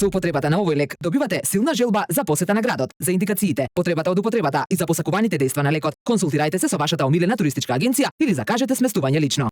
Со употребата на овој лек добивате силна желба за посета на градот. За индикациите, потребата од употребата и за посакуваните дејства на лекот, консултирајте се со вашата омилена туристичка агенција или закажете сместување лично.